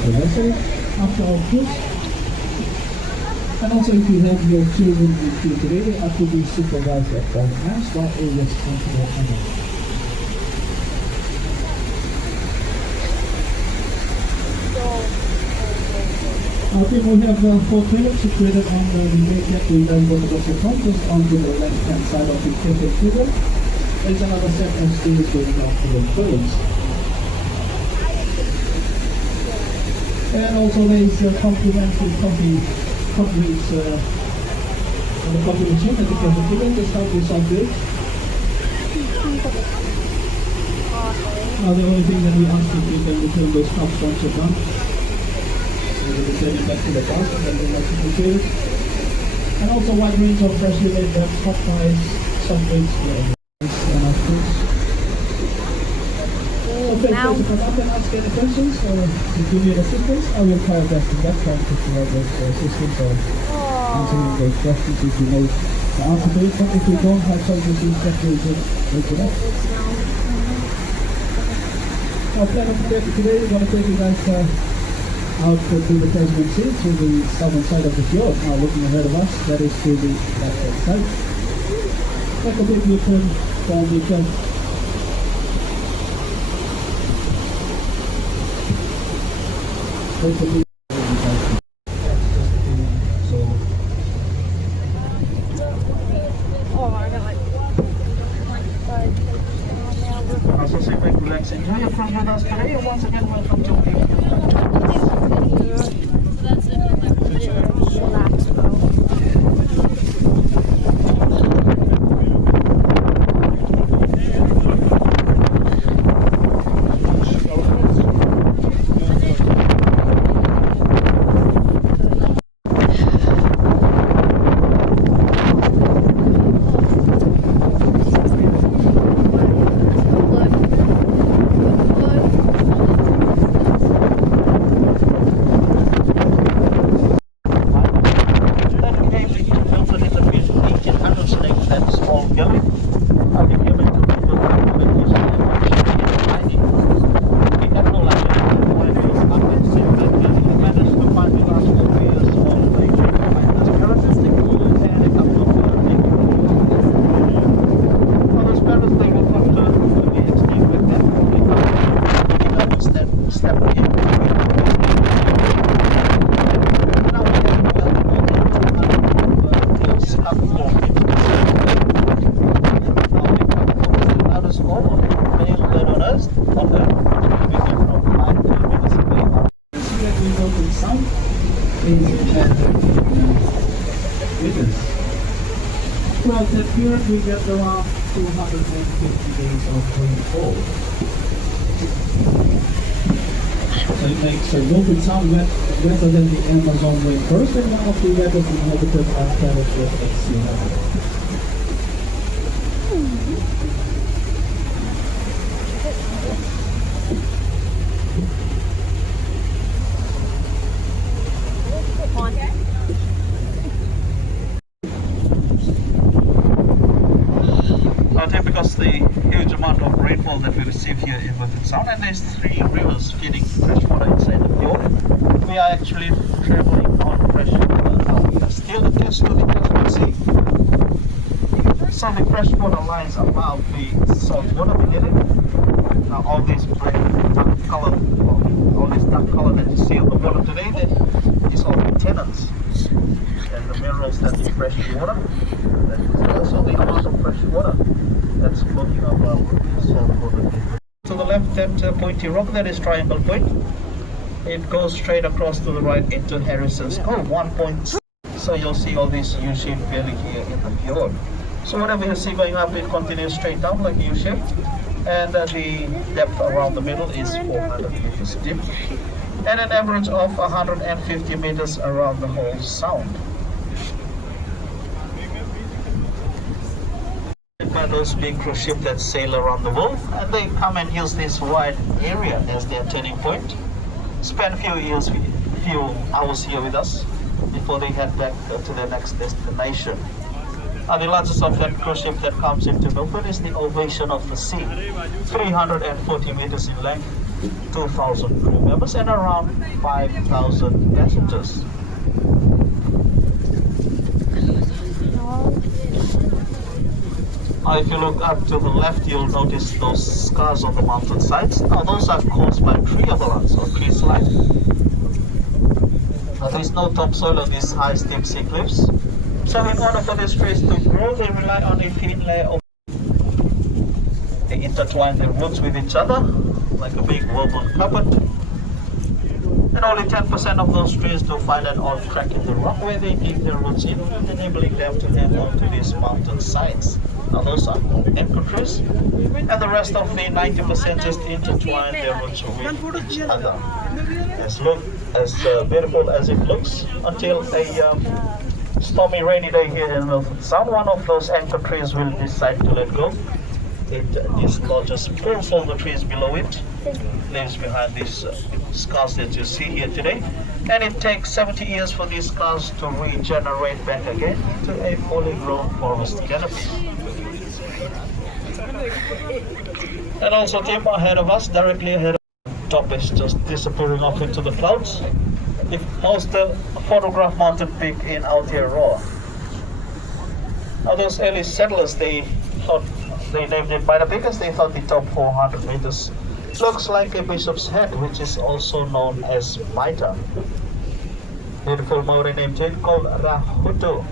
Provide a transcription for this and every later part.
the vessel after our cruise. And also if you have your children with you today, they are to be supervised at all times while always comfortable and okay, we have 4 toilets situated on the main deck. We then go to the front, just on the left-hand side of the cabin table. There's another set of stairs going down to the toilets. And also there is complimentary coffee on the coffee machine at the cabin table. Just help with some food. The only thing that we ask is you can return those cups once you're done. We will send it back to the bus and then we'll have to prepare it. And also wide range of freshly made hot pies, soft drinks, and of course. Okay, so to come up and ask any questions or if you need assistance, I will try best to get from to provide those assistance or answering those questions if you know the answer to it. But if you don't have something to definitely just look it up. Our plan of today, we're going to take you guys out to the Tasman Sea, to the southern side of the fjord. Now looking ahead of us, that is to the left-hand side. Take a big U-turn down the turn. Take a big so sit back, relax, enjoy your fun with us today, and once again welcome to Well, that period we get around 250 days of rainfall. So it makes Milford Sound wetter than the Amazon rainforest, and one of the wettest inhabited planet at sea level. Because the huge amount of rainfall that we receive here in Milford Sound, and there's 3 rivers feeding fresh water inside the fjord. We are actually traveling on fresh water. Now we are still attached to the Tasman Sea. So the fresh water lies above the salt water we get it. Now all this black dark color, all this dark color that you see on the water today, that is all maintenance. And the minerals that is fresh water, that is also the amount of fresh water that's floating above the salt water. To the left, that pointy rock, that is Triangle Point. It goes straight across to the right into Harrison's Cove, 1 point. So you'll see all this U-shaped valley here in the fjord. So whatever you see going up, it continues straight down like U-shape. And the depth around the middle is 400 meters deep. And an average of 150 meters around the whole sound. By those big cruise ships that sail around the world, and they come and use this wide area as their turning point. Spend a few hours here with us before they head back to their next destination. The largest of that cruise ship that comes into Milford is the Ovation of the Sea, 340 meters in length 2,000 crew members and around 5,000 passengers. Now if you look up to the left, you'll notice those scars on the mountain sides. Now those are caused by tree avalanche or tree slide. Now there is no topsoil on these high steep sea cliffs. So in order for these trees to grow, they rely on a thin layer of... They intertwine their roots with each other like a big woven carpet. And only 10% of those trees do find an odd crack in the rock where they dig their roots in, enabling them to hang on to these mountain sides. Now those are called anchor trees, and the rest of the 90% just intertwine their roots with each other. As beautiful as it looks, until a stormy rainy day here in Milford Sound, one of those anchor trees will decide to let go. It dislodges, pulls all the trees below it, leaves behind these scars that you see here today, and it takes 70 years for these scars to regenerate back again into a fully grown forest canopy. And also team ahead of us, directly ahead of the top is just disappearing off into the clouds. It was the photograph mountain peak in Aotearoa. Now those early settlers, they named it by the because they thought the top 400 meters looks like a bishop's head, which is also known as mitre. Beautiful Maori name change called Rahutu.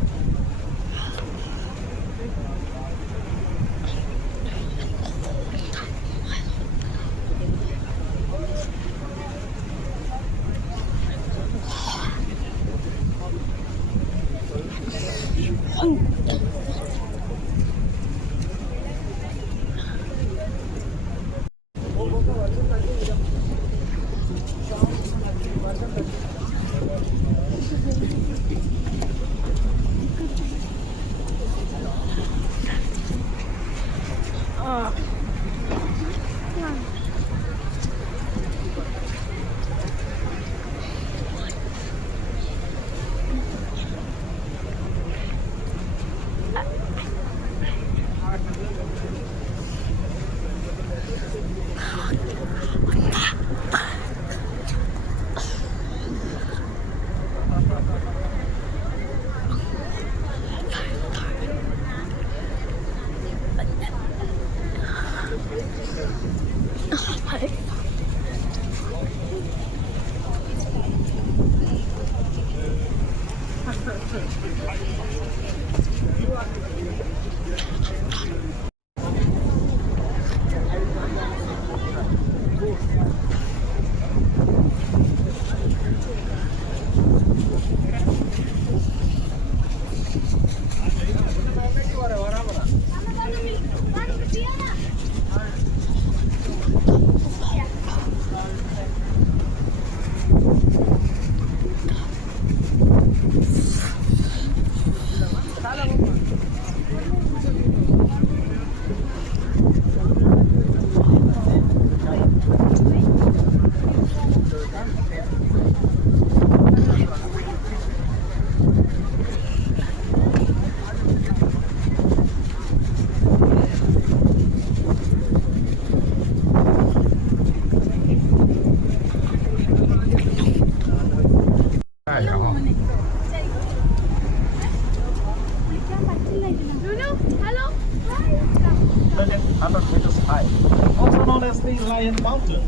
Mountain.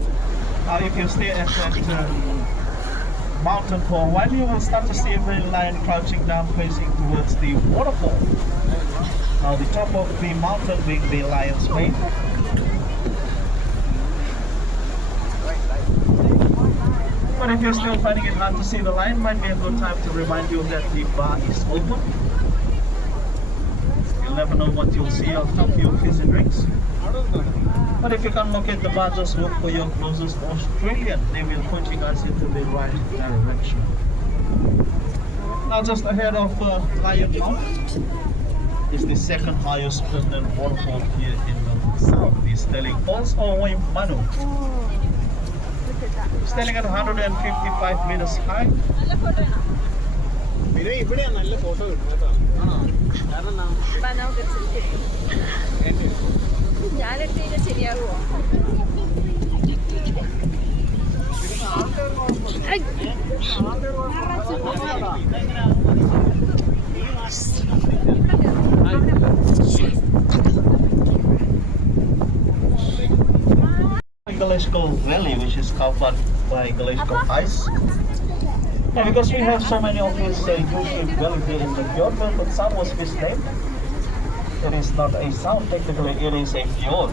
Now if you stay at that mountain for a while, you will start to see every lion crouching down facing towards the waterfall. Now the top of the mountain being the lion's mane. But if you're still finding it hard to see the lion, might be a good time to remind you that the bar is open. You'll never know what you'll see after a few fizzy drinks. But if you can't locate the bar, just look for your closest Australian. They will point you guys into the right direction. Now just ahead of Lion Mount is the second highest permanent waterfall here in the south, the Sterling Falls or Waimanu. Standing at 155 meters high. Glacial valley, which is covered by glacial ice. Now, because we have so many of these U-shaped valleys here in the fjord, Milford Sound was misnamed. It is not a sound, technically it is a fjord.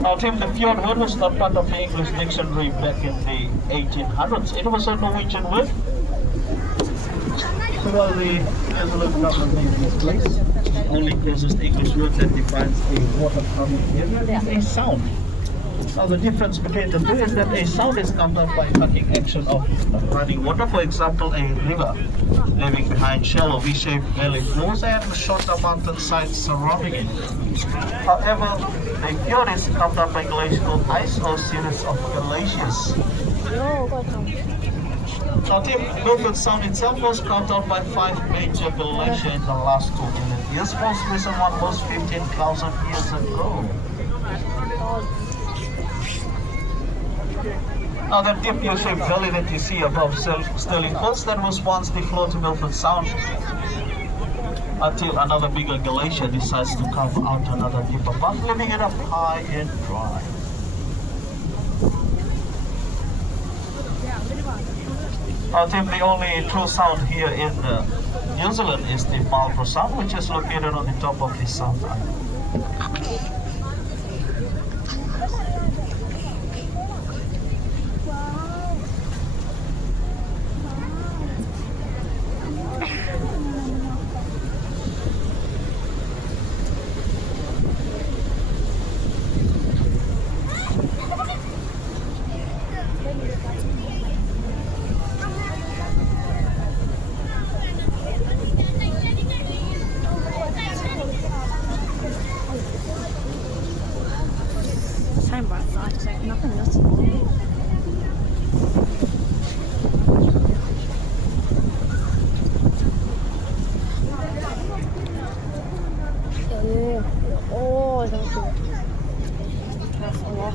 Now, Tim, the fjord word was not part of the English dictionary back in the 1800s. It was a Norwegian word. So while the Netherlands government named this place, the only closest English word that defines a water coming area is a sound. Now the difference between the two is that a sound is countered by cutting action of running water, for example a river, leaving behind shallow V-shaped valley floors and shorter mountain sides surrounding it. However, the fjord is countered by glacial ice or series of glaciers. Now, Milford Sound itself was carved out by 5 major glaciers in the last 2 million years. Most recent one was 15,000 years ago. Now, that deep U-shaped valley that you see above Stirling Falls, that was once the floor to Milford Sound until another bigger glacier decides to carve out another deeper path, leaving it up high and dry. The only true sound here in New Zealand is the Milford Sound, which is located on the top of the South Island. Nothing else. Oh, that's cool. That's a lot.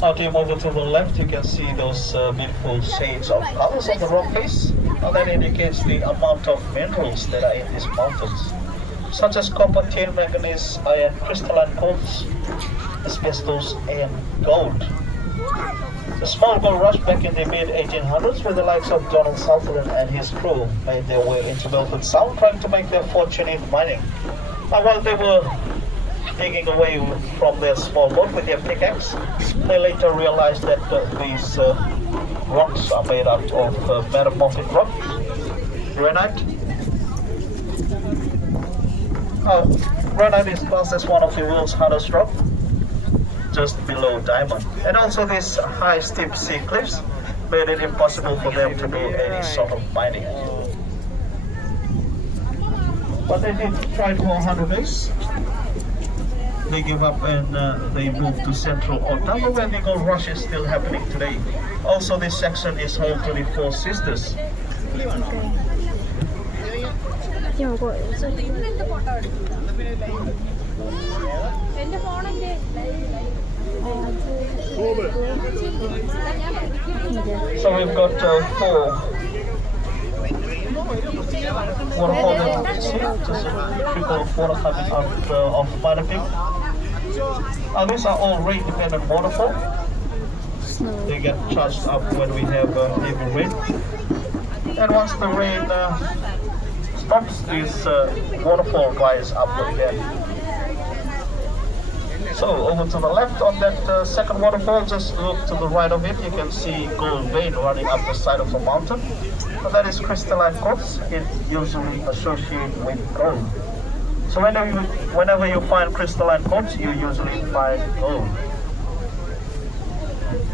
Now to move over to the left, you can see those beautiful shades of colors on the rock face. Now that indicates the amount of minerals that are in these mountains, such as copper, tin, manganese, iron, crystalline quartz, asbestos, and gold. The small gold rush back in the mid-1800s, where the likes of Donald Sutherland and his crew made their way into Milford Sound, trying to make their fortune in mining. Now while they were digging away from their small boat with their pickaxe, they later realized that these rocks are made out of metamorphic rock, granite. Granite is classed as one of the world's hardest rock, just below diamond. And also these high steep sea cliffs made it impossible for them to do any sort of mining. But they did try for 100 days. They give up and they moved to central Ottawa, where the gold rush is still happening today. Also, this section is home to the Four Sisters. So we've got 4 waterfall that you can see, just a trickle of water coming out of by the peak. These are all rain-dependent waterfall. They get charged up when we have heavy rain. And once the rain stops, this waterfall dries up again. So over to the left on that second waterfall, just look to the right of it, you can see gold vein running up the side of the mountain. So that is crystalline quartz. It usually associated with gold. So whenever you find crystalline quartz, you usually find gold.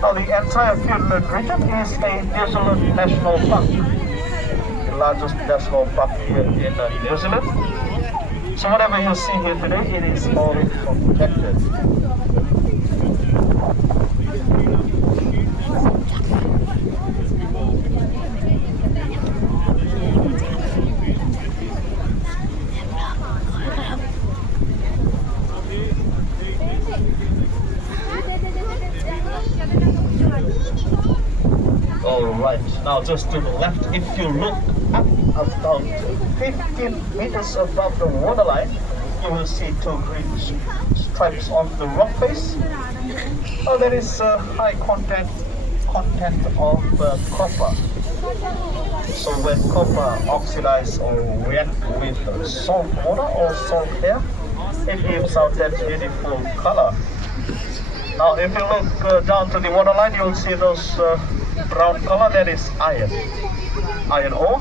Now the entire Fiordland region is a New Zealand national park, the largest national park here in New Zealand. So whatever you see here today, it is all protected. Alright, now just to the left, if you look up about 15 meters above the waterline, you will see two green stripes on the rock face. Oh, there is a high content of copper. So when copper oxidizes or reacts with salt water or salt air, it gives out that beautiful color. Now if you look down to the waterline, you will see those brown color, that is iron ore.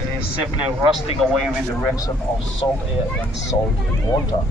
It is simply rusting away with the reaction of salt air and salt water.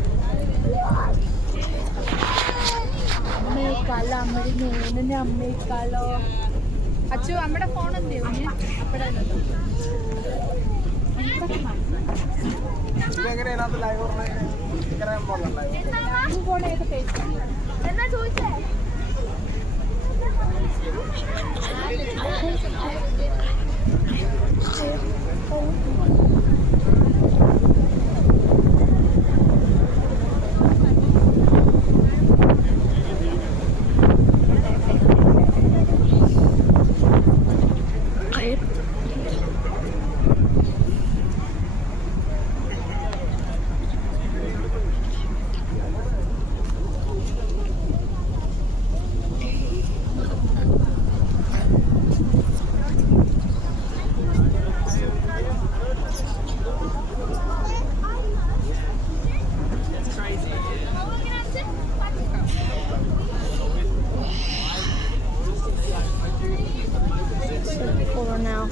Now.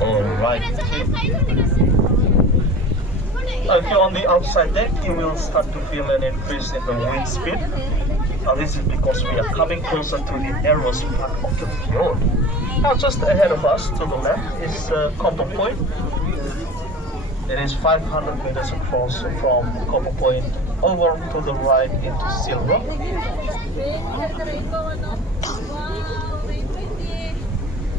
Alright. If you're on the outside deck, you will start to feel an increase in the wind speed. Now this is because we are coming closer to the narrowest part of the fjord. Now just ahead of us to the left is Copper Point. It is 500 meters across from Copper Point over to the right into Seal Rock.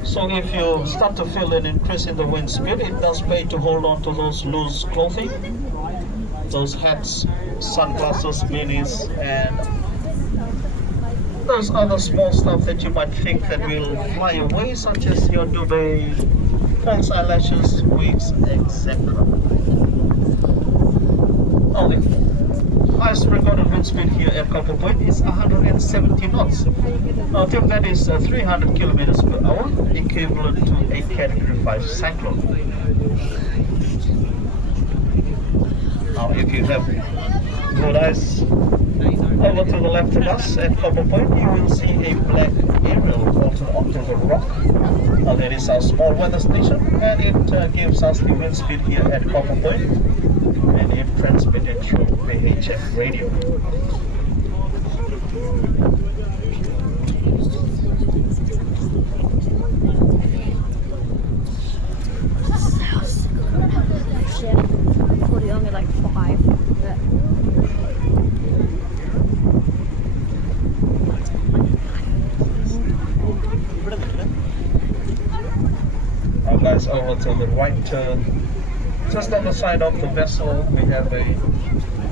So if you start to feel an increase in the wind speed, it does pay to hold on to those loose clothing, those hats, sunglasses, beanies, and those other small stuff that you might think that will fly away, such as your duvet, false eyelashes, wigs, etc. Now the highest recorded wind speed here at Copper Point is 170 knots. Now that is 300 kilometers per hour, equivalent to a Category 5 cyclone. Now if you have good eyes over to the left of us at Copper Point, you will see a black aerial floating onto the rock. Now that is our small weather station, and it gives us the wind speed here at Copper Point, and it transmitted through VHF radio. Probably only like 5. Now guys, over to the right, just on the side of the vessel, we have a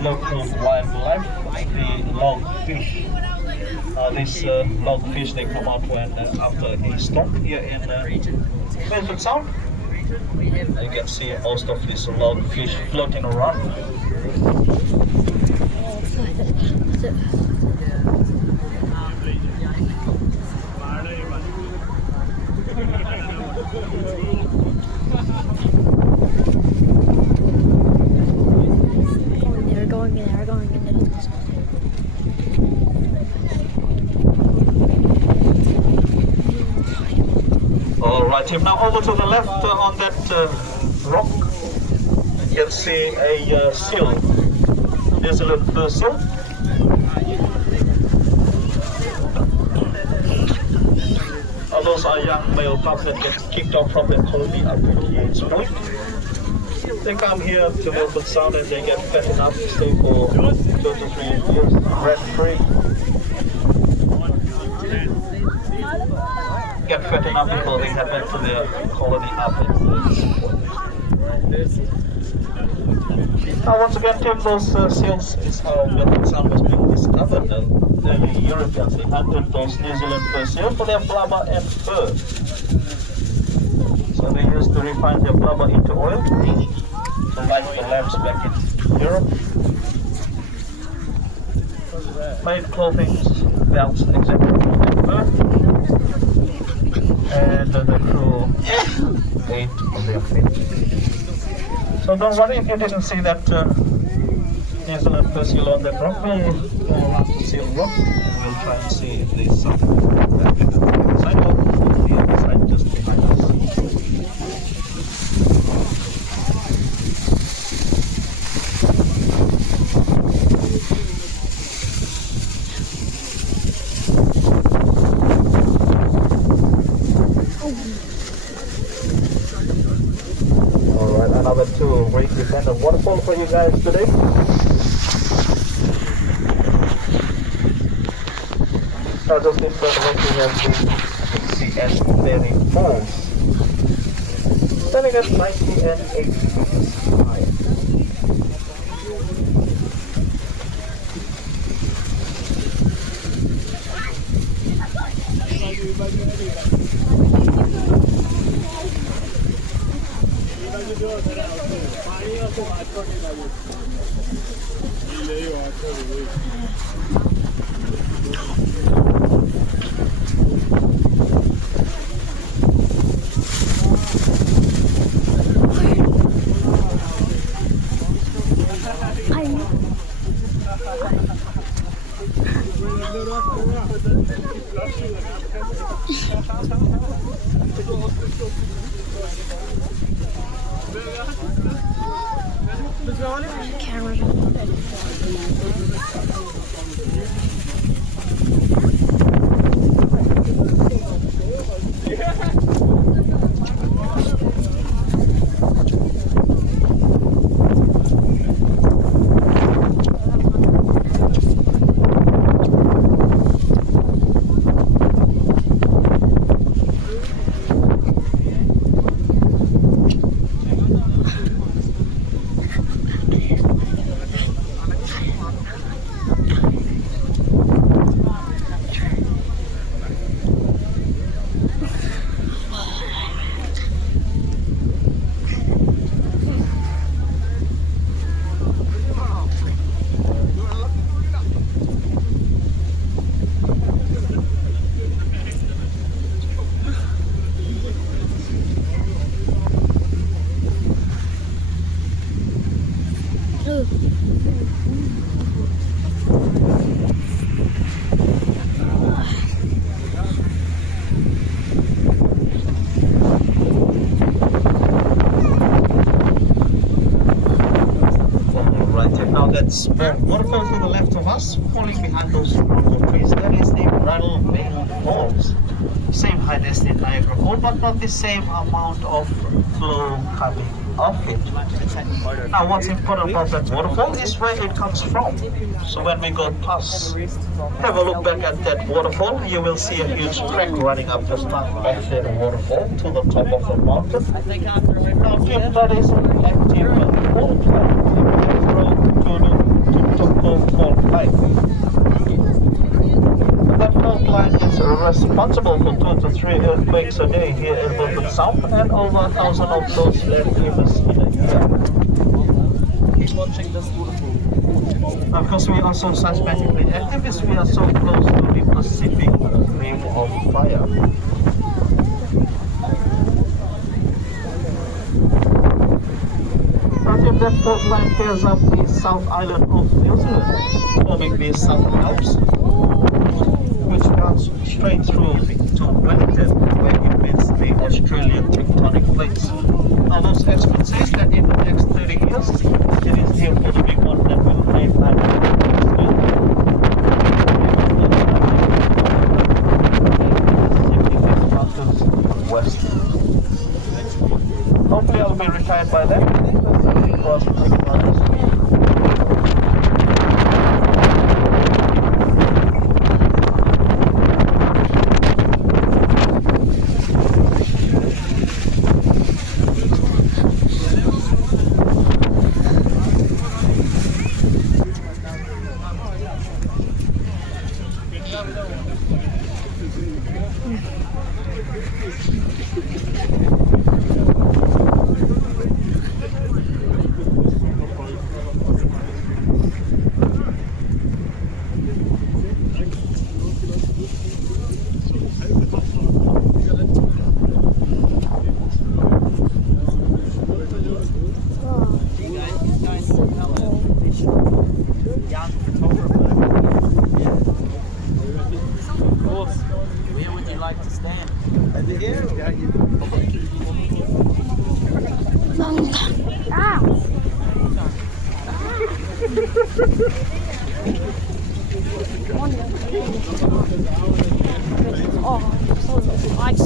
local wildlife, the logfish. These logfish, they come out when after a storm here in Milford Sound. You can see most of these logfish floating around. Going there. Alright, now over to the left on that rock, you can see a seal, New Zealand fur seal. Those are young male pups that get kicked off from their colony up at Yates Point. They come here to Milford Sound and they get fattened up, stay for 2 to 3 years rent-free. Get fattened up before they head back to their colony up at Yates Point. Now once again, Tim, those seals is how Milford Sound was being discovered. Early Europeans, they hunted those New Zealand fur seal for their blubber and fur. So they used to refine their blubber into oil to light the lamps back in Europe. Made clothing, belts, etc. from their fur. And the crew ate on their meat. So don't worry if you didn't see that New Zealand fur seal on that rock. We'll go around the seal rock and we'll try and see if there's something back in the sidewalk on the other side just behind us. Alright, another 2 rate dependent waterfall for you guys today. Now just in front of us we have the CS Ferry Falls, standing at 90 and 80 meters high. That small waterfall to the left of us, falling behind those trees, that is the Rattle Vale Falls. Same height as the Niagara Falls, but not the same amount of flow coming off it. Now what's important about that waterfall is where it comes from. So when we go past, have a look back at that waterfall, you will see a huge track running up the top of that waterfall to the top of the mountain. Now keep that is an active fault line. 3 earthquakes a day here in Milford Sound and over 1,000 of those land cleavers in a year. Keep watching this waterfall. Because we are so seismically active, is we are so close to the Pacific Rim of Fire. If that fault line tears up the South Island of New Zealand, forming the South Alps, which runs straight through to Wellington, where it meets the Australian tectonic plates. Now those experts say that in the next 30 years, it is here for the big one that will name west. Hopefully I'll be retired by then. Because Where would you like to stand? Oh, so nice.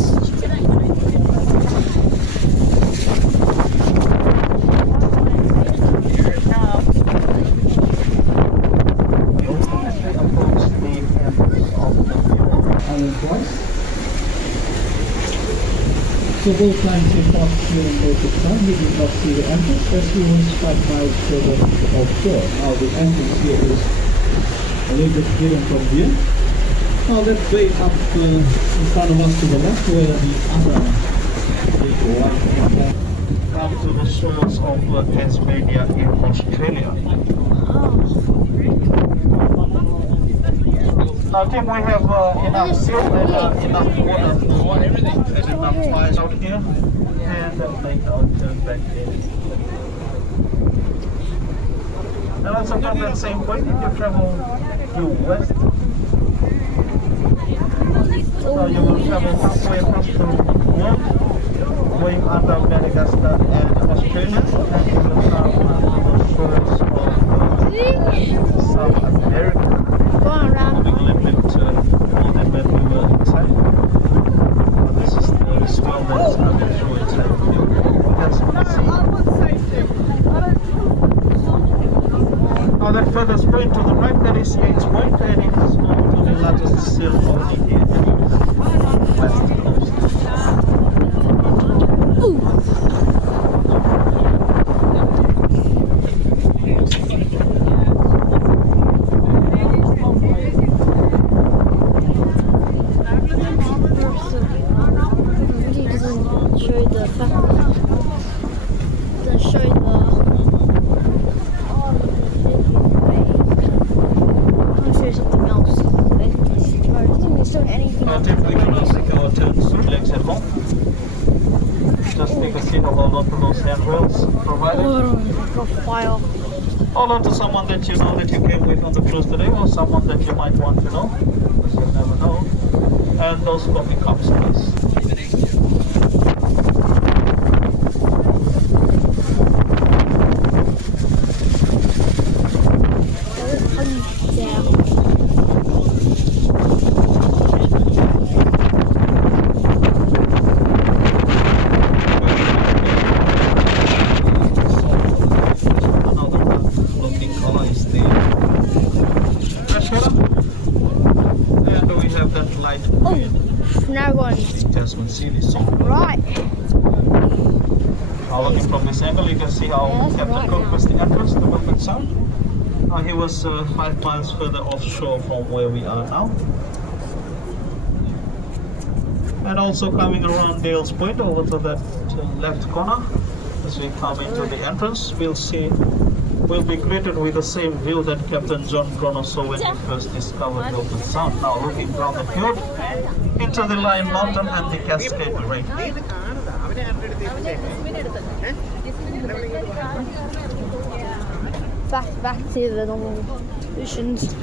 So both lines will cross here in Milford Sound, we did not see the entrance as we was 5 miles further offshore. Now the entrance here is a little bit hidden from here. Now that's way up in front of us to the left where the other big white impact come to the shores of Tasmania in Australia. Now Tim, we have enough fuel and enough water and enough fires out here, and make our turn back in. And also from that same point, if you travel due west, so you will travel halfway across the world, going under Madagascar and Australia, and you will come to the shores of South America. Going around. A little bit more than when we were inside. This is the swell that's coming through inside here. That's what you see. Now that further point to the right, that is Yates Point, and it is home to the largest seal colony here in the west coast. Typically we will take our turns, legs at home. Just take a seat, hold on to those handrails provided. Hold on to someone that you know that you came with on the cruise today, or someone that you might want to know, because you'll never know. And those coffee cups, please. Now going Tasman Sea this song. right. Now looking from this angle, you can see how Captain Cook was the entrance to Milford Sound. He was 5 miles further offshore from where we are now. And also coming around Dale's Point over to that left corner, as we come into the entrance, we'll be greeted with the same view that Captain John Crono saw when he first discovered Milford Sound. Now looking down the field into the Lion Mountain and the Cascade Lake. Back to the normal oceans.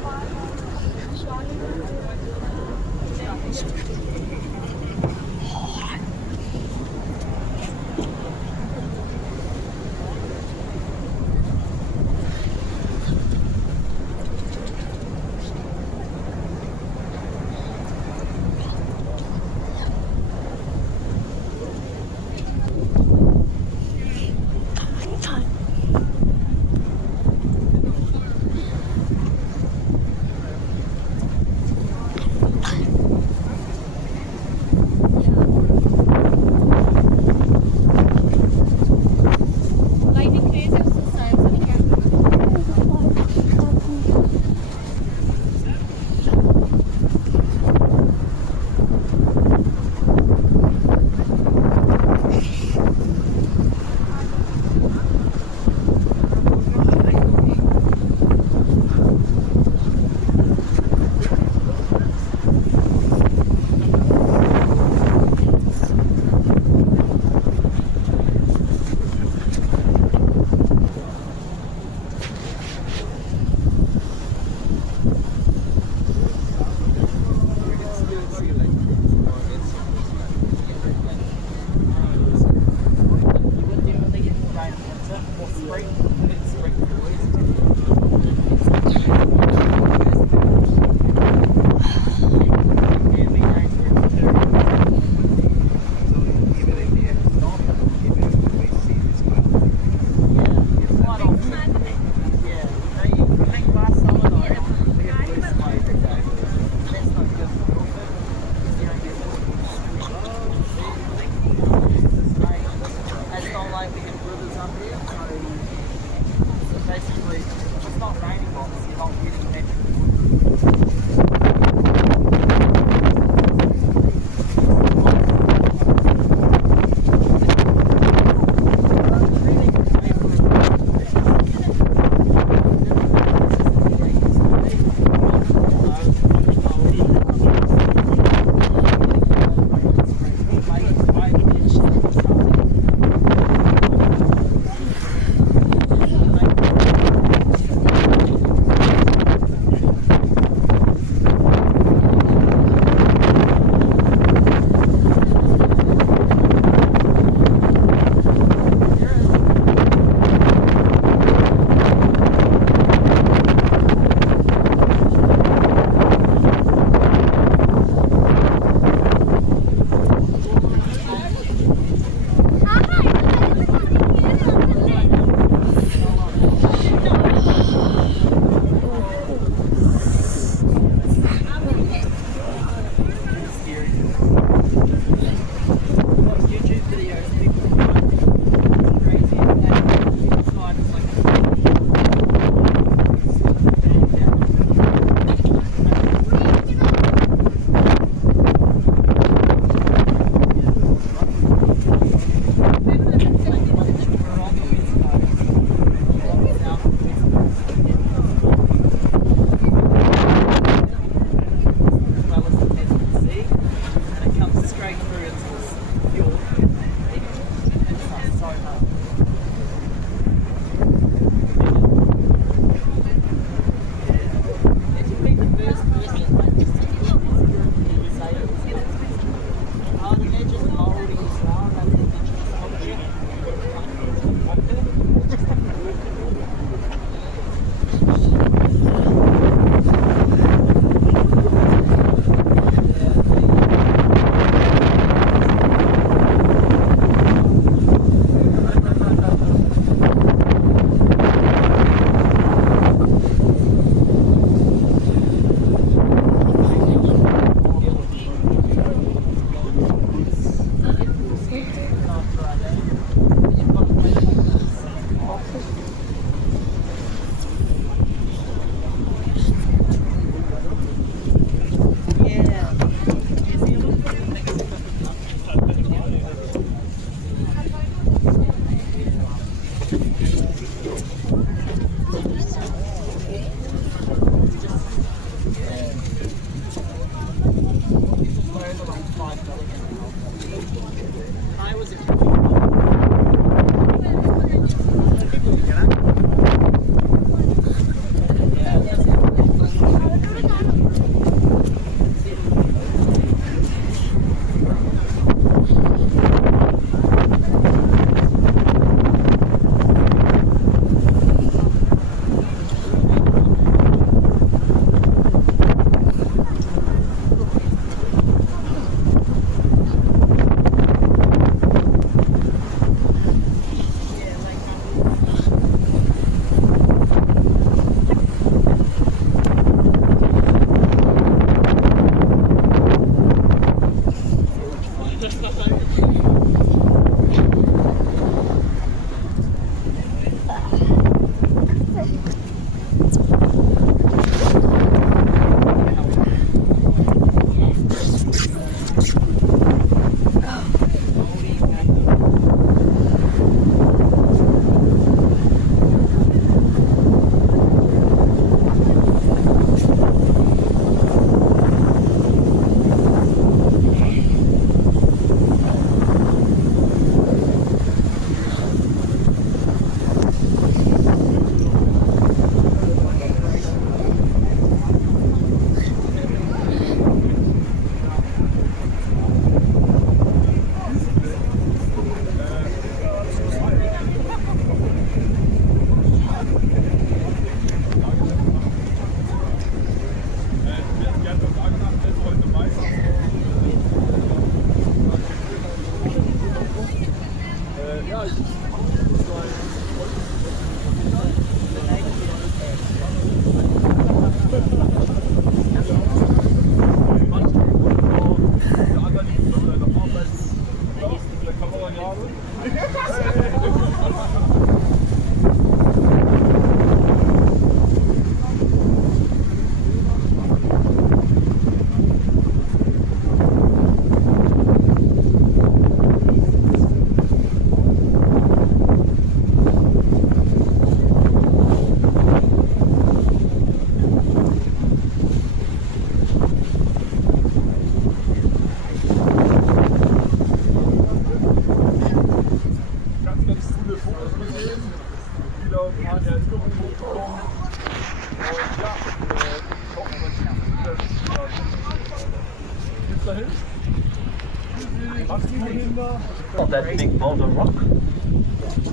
Oh, that big boulder rock.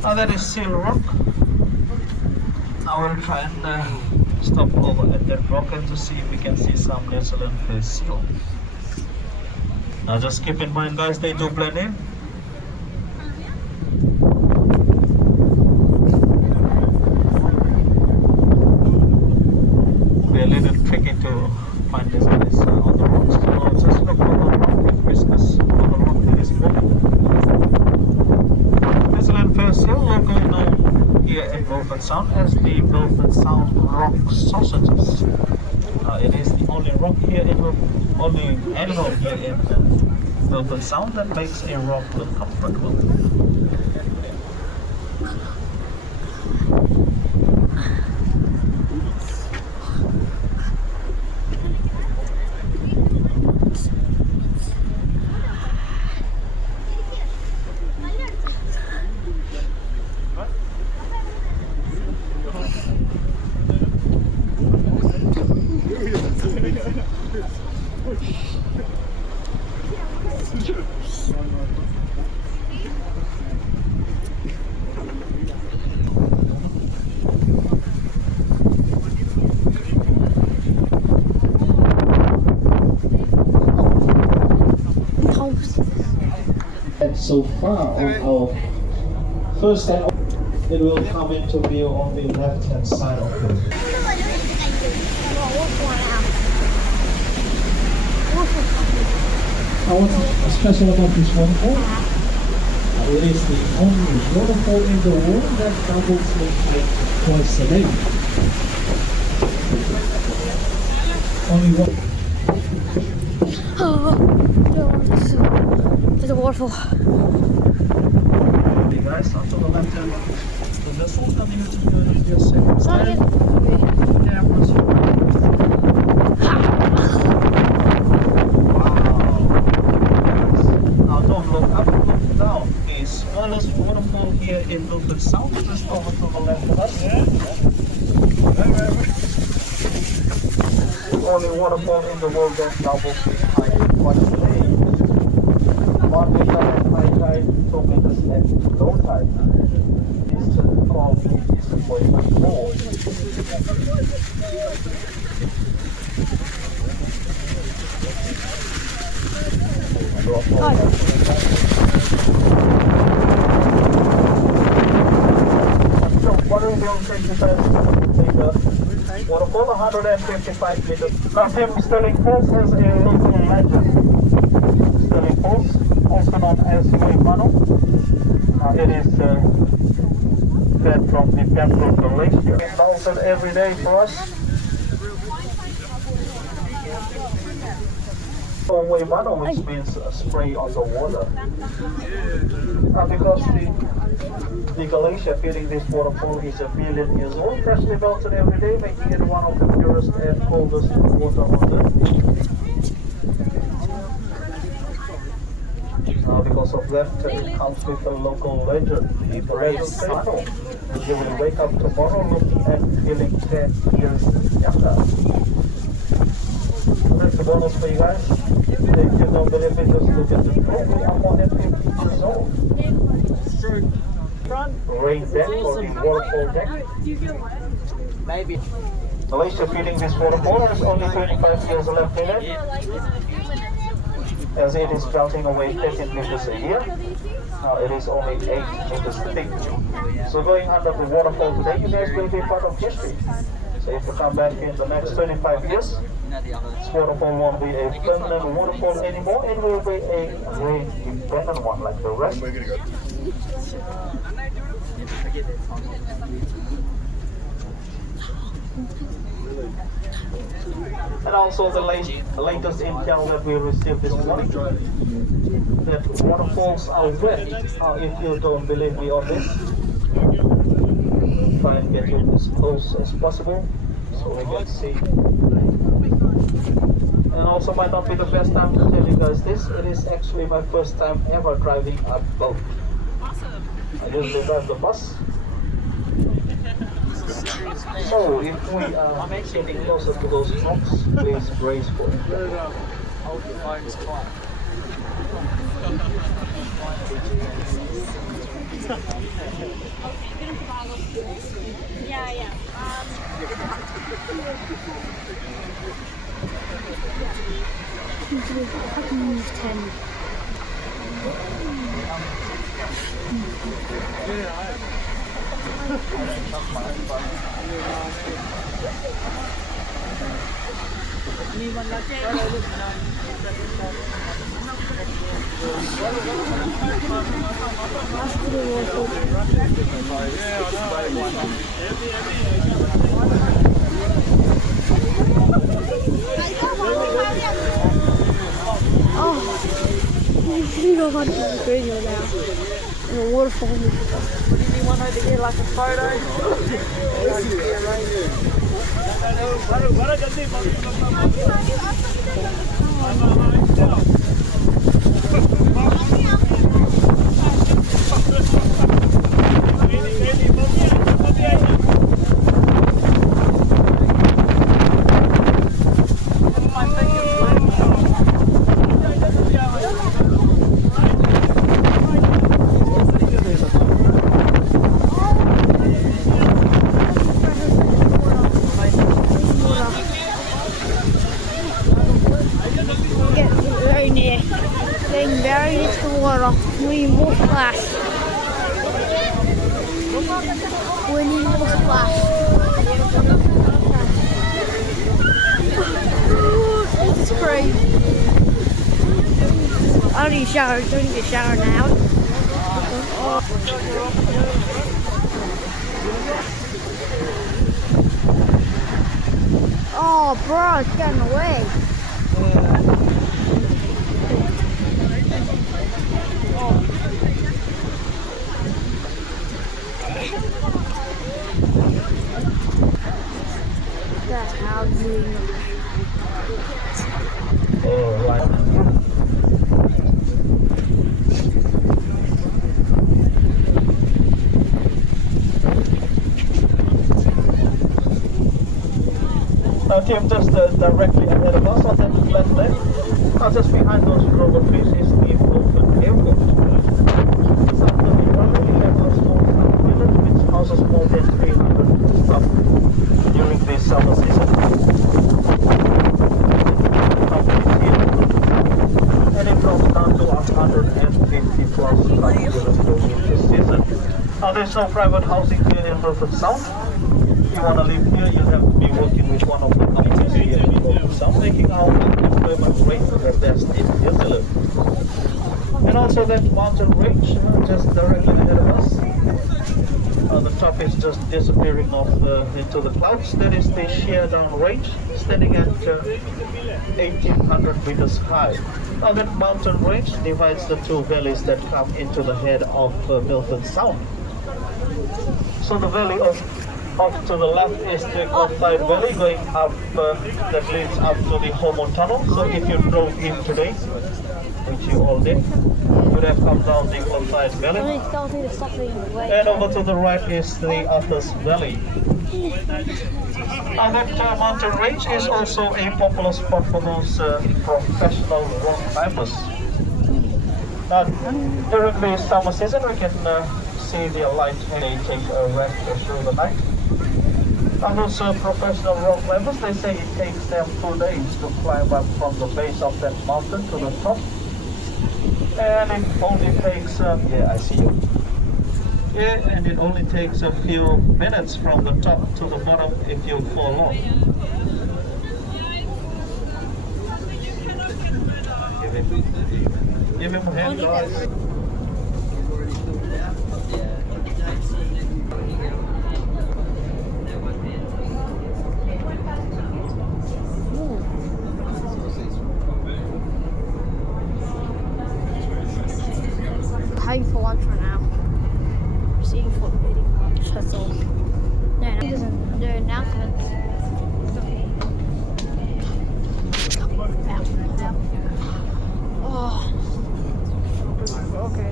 Now that is seal rock. I will try and stop over at that rock and to see if we can see some New Zealand face seal. Now just keep in mind guys, they do blend in. Be a little tricky to find these guys on the rocks. So just look on the rock if viscous on the rock that is moving. New Zealand face seal, locally known here in Milford Sound as the Milford Sound rock sausages. It is the only rock here in only animal here in Milford Sound that makes a rock look comfortable. And so far on our first step, it will come into view on the left hand side of the what's special about this waterfall? It is the only waterfall in the world that doubles in height twice a day. Only one. There's a waterfall. Hey guys, onto the left hand. The vessel coming into view is your second step. Yeah, plus you. Now don't look up, look down. The smallest waterfall here in Milford Sound, just over to the left of us. Only waterfall in the world that doubles in height twice a day. 1 meter at high tide, 2 meters at low tide. This is called 4. Water will take you past waterfall 155 meters. Now, Sterling Falls has a local legend. Sterling Falls, also known as Moimano. It is fed from the Pembroke Glacier. It's melted every day for us. Moimano, which means spray on the water. Because the glacier feeding this waterfall is 1 billion years old, freshly melted every day, making it one of the purest and coldest water on earth. Because of that, it comes with a local legend. The legend says, you will wake up tomorrow looking and feeling 10 years younger. That's a bonus for you guys. If you don't believe it, just look at the proof. We are more than 50 years old. Rain deck or the waterfall deck. Maybe. Glacier feeding this waterfall has only 25 years left in it, as it is melting away 13 meters a year. Now it is only 8 meters thick. So going under the waterfall today, you guys will be part of history. So if you come back in the next 25 years, this waterfall won't be a permanent waterfall anymore. It will be a rain-dependent one like the rest. And also the latest intel that we received this morning, that waterfalls are wet. If you don't believe me on this, try and get you as close as possible so we can see. And also might not be the best time to tell you guys this. It is actually my first time ever driving a boat. I usually drive the bus. So if we are getting closer to those rocks, please brace for it. Hold your phones quiet. Yeah, yeah. I can use 10. You know what I'm doing now. And a waterfall. Anyone over here like a photo? Getting very near to the water. We need more splash. We need more splash. This is crazy. I don't need a shower. Don't need a shower now. Oh, bro, it's getting away. That's housing. Oh, right. Team, just directly ahead of us on that left lane. Just behind those rubber trees is the Milford Airport. South of the runway, we have a small village which houses more than 300 staff during the summer season. And it drops down to 150 plus during the winter season. Now there's no private housing here in Milford Sound. If you want to live here, you'll have to be working with one of the companies here in Milford Sound, making our employment rate the best in New Zealand. And also that mountain range just directly ahead of us. The top is just disappearing off into the clouds. That is the sheer down range, standing at 1800 meters high. Now that mountain range divides the two valleys that come into the head of Milford Sound. So the valley off to the left is the Cliffside Valley going up, that leads up to the Homo Tunnel. So if you drove in today, which you all did, you would have come down the Cliffside Valley. And over to the right is the Athos Valley. And that mountain range is also a popular spot for those professional rock climbers. Now, during the summer season, we can see the light and they take a rest through the night. And those professional rock climbers, they say it takes them 2 days to climb up from the base of that mountain to the top. And it only takes, yeah, I see you. Yeah, and it only takes a few minutes from the top to the bottom if you fall off. Give him a hand, guys. Paying for lunch right now. Seeing for eating lunch, that's all. No, he doesn't do announcements. Oh. Okay.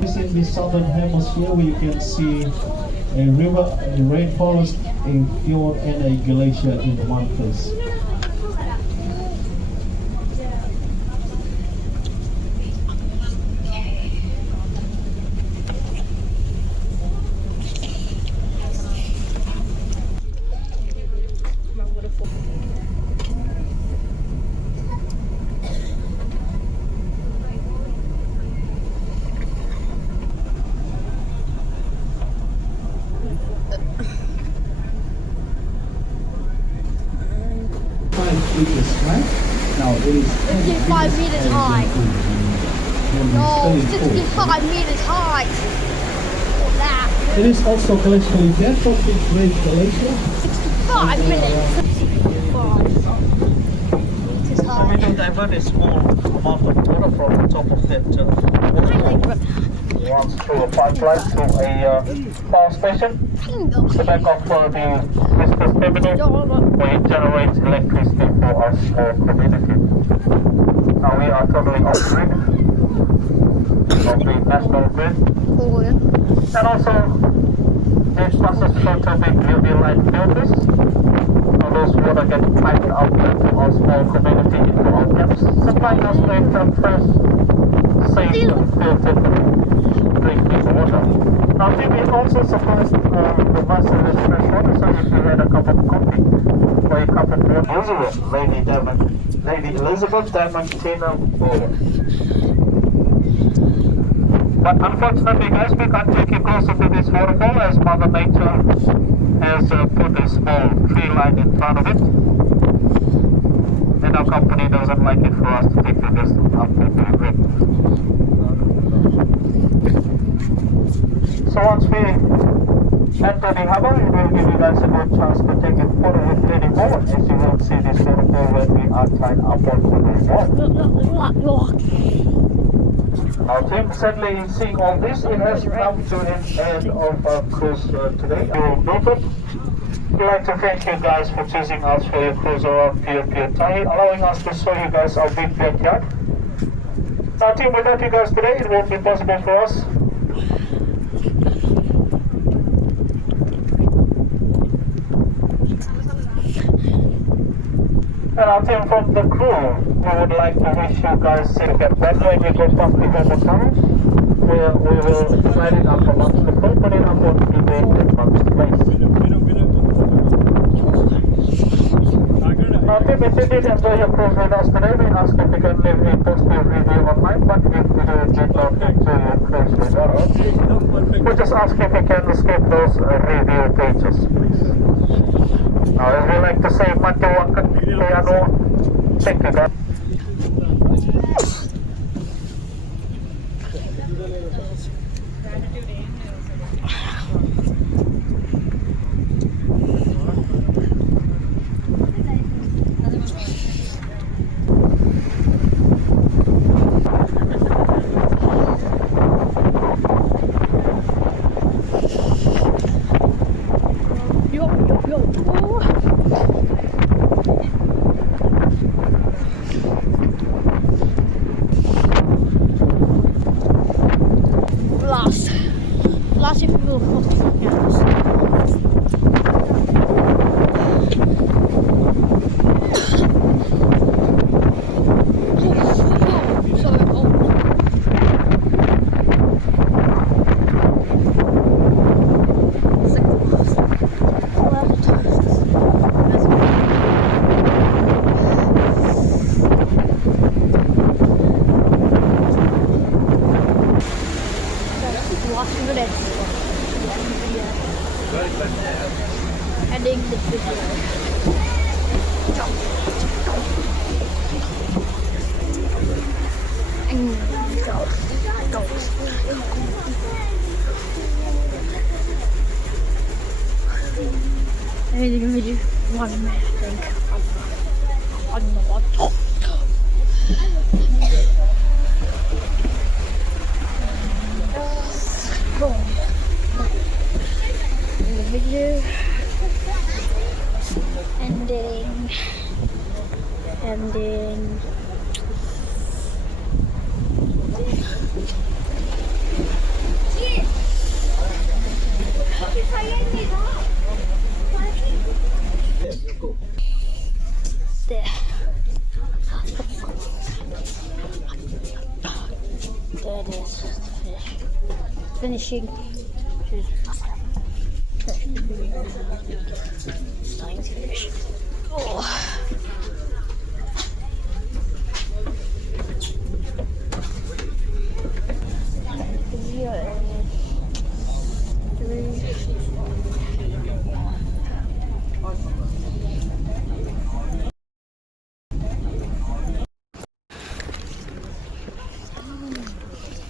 This is the southern hemisphere where you can see a river, a rainforest, a fjord, and a glacier in one place. meters high. Now it is 55 meters high. No, 65 meters high. What's that? It is also glacially depth of the Great Glacier. 65 minutes. 65 meters So we high. will divert a small amount of water from the top of that runs through a pipeline to a power station. The back of the business terminal where it generates electricity for our small community. Now we are totally off grid of the national grid. And also it passes through to the UV light filters. Now those water get piped out to our small community into our taps, supplying us with fresh, safe, filtered drinking water. Now it also supplies the vessel with fresh water, so if you had a cup of coffee or a cup of water, Lady Elizabeth Diamantina Bowen. But unfortunately guys, we can't take you closer to this waterfall as Mother Nature has put a small tree line in front of it. And our company doesn't like it for us to take you this up to the river. So once we enter the harbour, it will give you guys a good chance to take a photo with Lady Bowen, as you will see this waterfall when we are tied up onto the wall. Now team, sadly in seeing all this, it has come to an end of our cruise today. Milford, we'd like to thank you guys for choosing us for your cruise around Pia Tahi, allowing us to show you guys our big backyard. Now team, without you guys today, it won't be possible for us. And our team from the crew, we would like to wish you guys safe and that when we go past the Hobo Tunnel, we will slide it up amongst the crew, put it up on the way amongst the place. Now team, if you did enjoy your cruise with us today, we ask if you can leave a positive review online, but if you did not enjoy your cruise with us, we just ask if you can skip those review pages, please. Now, as we like to say, thank you guys. Last if people what the fuck else. So old. Ending the video. Go. Ending the video. 1 minute, I think. I don't know what. Video ending there. There it is. Finishing. Starting to finish. Oh.